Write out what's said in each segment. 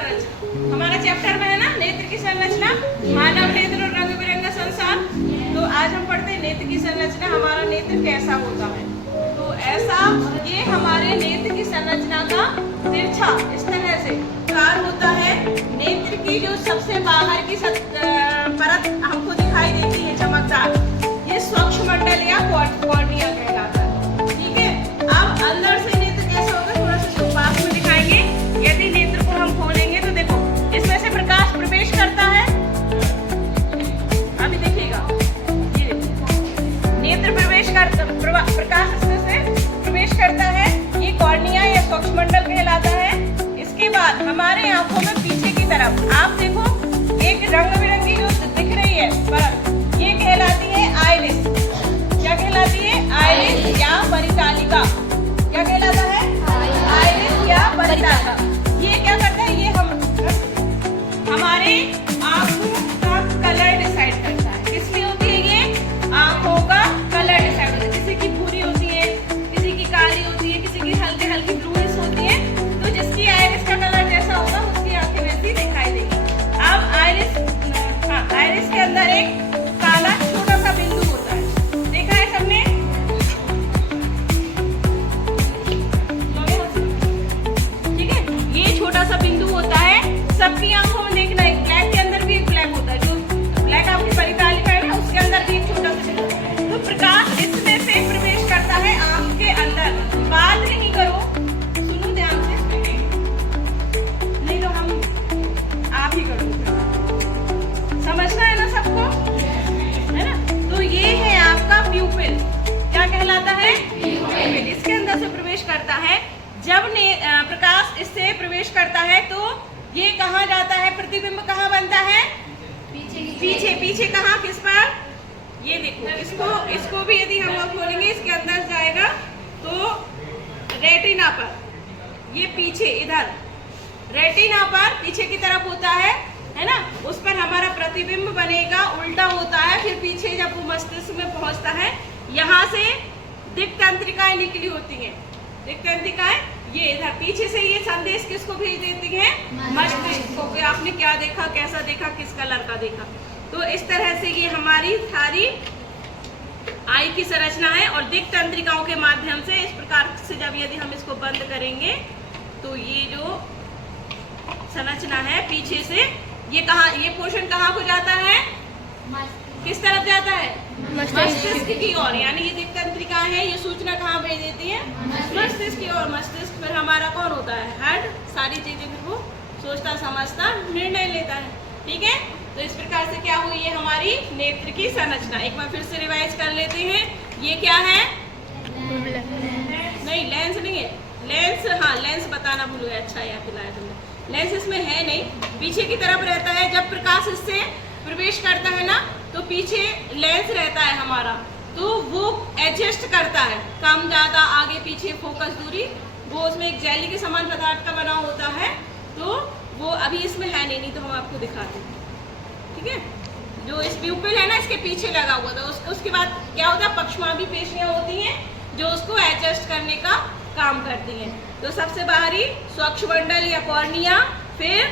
संरचना, हमारा चैप्टर में है ना नेत्र की संरचना, मानव नेत्र और रंग बिरंगा संसार। तो आज हम पढ़ते हैं नेत्र की संरचना, हमारा नेत्र कैसा होता है। तो ऐसा ये हमारे नेत्र की संरचना का तिरछा इस तरह से कार होता है। नेत्र की जो सबसे बाहर की परत हमको दिखाई देती है चमकदार, ये स्वच्छमंडल या कॉर्निया कहलाता है। ठीक है, अब अंदर से नेत्र कैसा होगा थोड़ा सा इसको पास में दिखाएंगे। यदि नेत्र को हम खोलेंगे तो देखो इसमें से प्रकाश प्रवेश करता है, अभी देखिएगा ये नेत्र प्रकाश इसमें से प्रवेश करता है, ये कॉर्निया या स्वच्छमंडल कहलाता है। इसके बाद हमारे आंखों में पीछे की तरफ आप देखो एक रंग बिरंगी जो दिख रही है परत, ये कहलाती है आइरिस। क्या कहलाती है? आइरिस या परिचालिका। क्या कहलाता है? आइरिस या परिचालिका। ये क्या करता है? ये हमारे आंखों का कलर डिसाइड करता है। किसमें होती है ये? आंखों का कलर डिसाइड होता है। किसी की भूरी होती है, किसी की काली होती है, किसी की हल्की हल्की ब्लूइश होती है। तो जिसकी आइरिस का कलर जैसा होगा उसकी आंखें वैसी दिखाई देगी। अब आइरिस के अंदर एक काला छोटा सा बिंदु होता है, देखा है सबने? ठीक है, ये छोटा सा बिंदु होता है। सबकी आंखों में देखना है, ब्लैक के अंदर भी एक ब्लैक होता है, जो ब्लैक आपकी परिचालिका है ना उसके अंदर भी एक छोटा सा बिंदु। तो प्रकाश इसमें से प्रवेश करता है आंख के अंदर। बात नहीं करो, सुनो ध्यान से, नहीं तो हम आप ही करो, समझना है ना सबको, है ना? तो ये है आपका प्यूपिल। क्या कहलाता है? प्यूपिल। इसके अंदर से प्रवेश करता है। जब प्रकाश इससे प्रवेश करता है तो ये कहाँ जाता है? प्रतिबिंब कहाँ बनता है? पीछे। पीछे कहाँ? किस पर? ये देखो, इसको भी यदि हम लोग खोलेंगे इसके अंदर जाएगा तो रेटिना पर, ये पीछे इधर रेटिना पर पीछे की तरफ होता है ना, उस पर हमारा प्रतिबिंब बनेगा, उल्टा होता है। फिर पीछे जब वो मस्तिष्क में पहुंचता है, यहाँ से दिक्तंत्रिकाएं निकली होती हैं। दिक्तंत्रिकाएं ये इधर पीछे से ये संदेश किसको भेज देती हैं? मस्तिष्क को, कि आपने क्या देखा, कैसा देखा, किस कलर का देखा। तो इस तरह से ये हमारी सारी आई की संरचना है। और दिक्तंत्रिकाओं के माध्यम से इस प्रकार से जब यदि हम इसको बंद करेंगे तो ये जो संरचना है पीछे से ये पोर्शन कहाँ को जाता है? किस तरफ जाता है? मस्तिष्क की ओर। यानी ये दिक्तंत्रिका है, ये सूचना कहाँ भेज देती है? मस्तिष्क की ओर। मस्तिष्क फिर हमारा कौन होता है? हेड। सारी चीजें फिर वो सोचता समझता निर्णय लेता है। ठीक है, तो इस प्रकार से क्या हुई है हमारी नेत्र की संरचना। एक बार फिर से रिवाइज कर लेते हैं। ये क्या है? नहीं, लेंस नहीं है। लेंस, हाँ लेंस बताना भूल गया, अच्छा याद दिलाया तुमने। लेंस इसमें है नहीं, पीछे की तरफ रहता है। जब प्रकाश इससे प्रवेश करता है ना तो पीछे लेंस रहता है हमारा, तो वो एडजस्ट करता है कम ज्यादा आगे पीछे फोकस दूरी। वो उसमें एक जेली के समान पदार्थ का बना होता है, तो वो अभी इसमें है नहीं तो हम आपको दिखाते हैं। ठीक है, जो इस प्यूपिल है ना इसके पीछे लगा हुआ था, उसके बाद क्या होता है? पक्षमाभी पेशियां होती हैं जो उसको एडजस्ट करने का काम करती हैं। तो सबसे बाहरी स्वच्छमंडल या कॉर्निया, फिर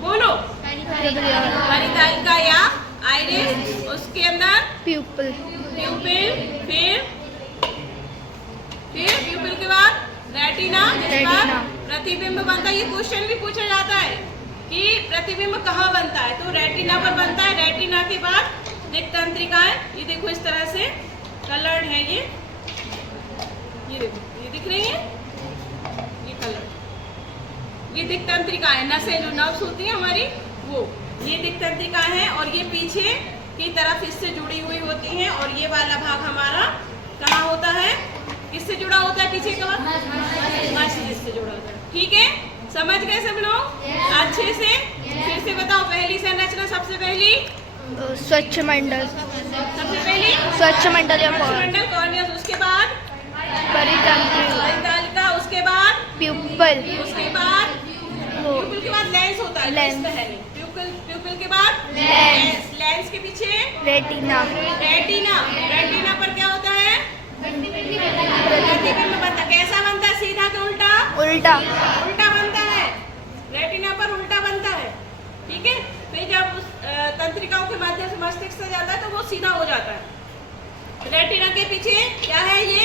बोलो परिचालिका या आइरिस, उसके अंदर प्यूपिल, फिर प्यूपिल के बाद रेटिना, जिस पर प्रतिबिंब बनता है। ये क्वेश्चन भी पूछा जाता है कि प्रतिबिंब कहाँ बनता है, तो रेटिना पर बनता है। रेटिना के बाद दिक्तंत्रिकाएं, ये देखो इस तरह से कलर्ड है ये देखो, ये दिख रही है, ये कलर, ये दिक्तंत्रिकाएं, नसें जो नर्व्स होती हैं हमारी, वो ये दिक्तंत्रिकाएं हैं। और ये पीछे की तरफ इससे जुड़ी हुई होती हैं। और ये वाला भाग हमारा कहाँ होता है? किससे जुड़ा होता है? पीछे का मस्तिष्क से जुड़ा होता है। ठीक है, समझ गए सब लोग? अच्छे से फिर से बताओ। पहली संरचना सबसे पहली स्वच्छमंडल, सबसे पहली स्वच्छमंडल या कॉर्निया, उसके बाद परिचालिका, उसके बाद प्यूपल, उसके बाद प्यूपिल के बाद लेंस होता है, लेंस है नहीं। प्यूपिल के बाद लेंस के पीछे रेटिना। रेटिना पर क्या होता है? प्रतिबिंब बनता। कैसा बनता है? सीधा के उल्टा? उल्टा बनता है। रेटिना पर उल्टा तंत्रिकाओं के माध्यम से मस्तिष्क से जाता है तो वो सीधा हो जाता है। रेटिना के पीछे क्या है ये?